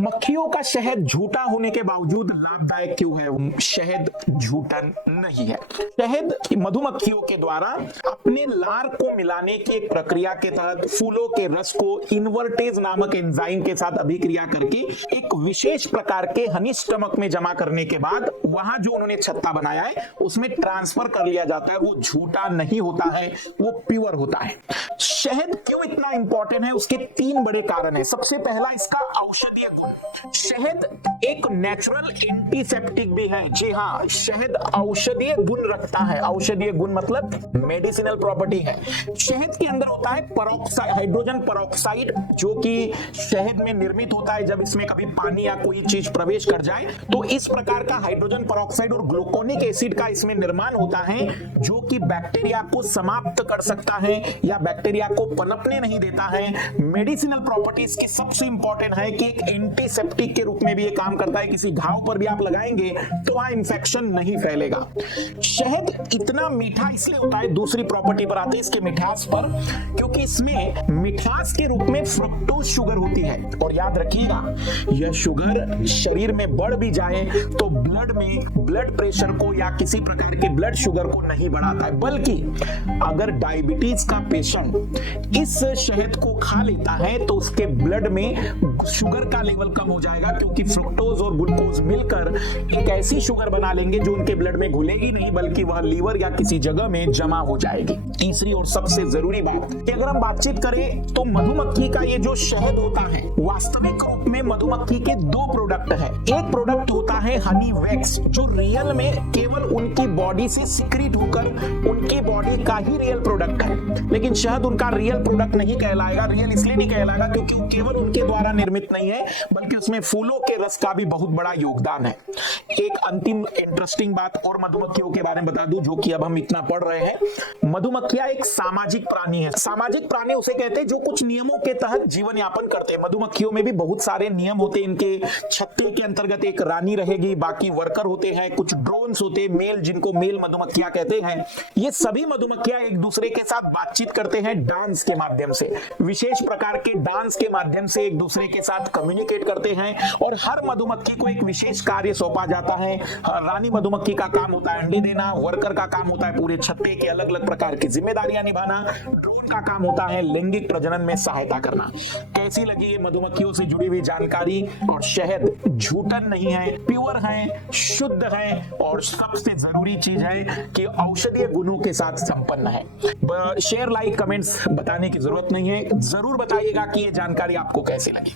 मक्खियों का शहद झूठा होने के बावजूद लाभदायक क्यों है? शहद झूठा नहीं है। शहद मधुमक्खियों के द्वारा अपने लार को मिलाने की एक प्रक्रिया के तहत फूलों के रस को इन्वर्टेज नामक एंजाइम के साथ अभिक्रिया करके एक विशेष प्रकार के हनी स्टमक में जमा करने के बाद वहां जो उन्होंने छत्ता बनाया है उसमें ट्रांसफर कर लिया जाता है। वो झूठा नहीं होता है, वो प्योर होता है। शहद क्यों इतना इंपॉर्टेंट है? उसके 3 बड़े कारण है। सबसे पहला इसका औषधीय गुण। शहद एक नेचुरल एंटीसेप्टिक भी है। जी हाँ, शहद औषधीय गुण रखता है। औषधीय गुण मतलब मेडिसिनल प्रॉपर्टी है। शहद के अंदर होता है पेरोक्साइड, हाइड्रोजन पेरोक्साइड, जो कि शहद में निर्मित होता है जब इसमें कभी पानी या कोई चीज प्रवेश कर जाए तो इस प्रकार का हाइड्रोजन पेरोक्साइड और ग्लूकोनिक एसिड का इसमें निर्माण होता है जो कि बैक्टीरिया को समाप्त कर सकता है या बैक्टीरिया को पनपने नहीं देता है। मेडिसिनल प्रॉपर्टीज की सबसे इंपॉर्टेंट है कि एक एंटीसेप्टिक के रूप में भी ये काम करता है। किसी घाव पर भी आप लगाएंगे तो वहां इंफेक्शन नहीं फैलेगा। शहद इतना मीठा इसलिए होता है, दूसरी प्रॉपर्टी पर आते हैं इसके मिठास पर, क्योंकि इसमें मिठास के रूप में फ्रुक्टोज शुगर होती है। और याद रखिएगा, यह शुगर शरीर में बढ़ भी जाए तो ब्लड में ब्लड प्रेशर को या किसी प्रकार के ब्लड शुगर को नहीं बढ़ाता है, बल्कि अगर डायबिटीज का पेशेंट इस शहद को खा लेता है तो उसके ब्लड में शुगर का लेवल कम हो जाएगा, क्योंकि फ्रुक्टोज और ग्लूकोज मिलकर एक ऐसी शुगर बना लेंगे जो उनके ब्लड में घुलेगी नहीं, बल्कि वह लीवर या किसी जगह में जमा हो जाएगी। तीसरी और सबसे जरूरी बात कि अगर हम बातचीत करें तो मधुमक्खी का ये जो शहद होता है, वास्तविक रूप में मधुमक्खी के 2 प्रोडक्ट है। एक प्रोडक्ट होता है हनी वैक्स, जो रियल में केवल उनकी बॉडी से सिक्रीट होकर उनकी बॉडी का ही रियल प्रोडक्ट है। लेकिन शहद उनका रियल प्रोडक्ट नहीं कहलाएगा। रियल इसलिए नहीं कहलाएगा क्योंकि वो केवल उनके द्वारा निर्मित नहीं है, बल्कि उसमें फूलों के रस का भी बहुत बड़ा योगदान है। एक अंतिम इंटरेस्टिंग बात और मधुमक्खियों के बारे में बता दूं, जो कि अब हम इतना पढ़ रहे हैं। मधुमक्खियां एक सामाजिक प्राणी है। सामाजिक प्राणी उसे कहते हैं जो कुछ नियमों के तहत जीवन यापन करते हैं। मधुमक्खियों में भी बहुत सारे नियम होते हैं। इनके छत्ते के अंतर्गत एक रानी रहेगी, बाकी वर्कर होते हैं, कुछ ड्रोन्स होते हैं मेल, जिनको मेल मधुमक्खियां कहते हैं। ये सभी मधुमक्खियां एक दूसरे के साथ बातचीत करते हैं डांस के माध्यम से। विशेष प्रकार के डांस के माध्यम से एक दूसरे के साथ कम्युनिकेट करते हैं और हर मधुमक्खी को एक विशेष कार्य सौंपा जाता है। रानी मधुमक्खी का काम होता है अंडे देना, वर्कर का काम होता है पूरे छत्ते के अलग अलग प्रकार की जिम्मेदारियां निभाना, ड्रोन का काम होता है लैंगिक प्रजनन में सहायता करना। कैसी लगी ये मधुमक्खियों से जुड़ी हुई जानकारी? और शहद झूठन नहीं है, प्योर है, शुद्ध है और सबसे जरूरी चीज है कि औषधीय गुणों के साथ संपन्न है। शेयर, लाइक, कमेंट्स बताने की जरूरत नहीं है। जरूर बताइएगा कि ये जानकारी आपको कैसी लगी।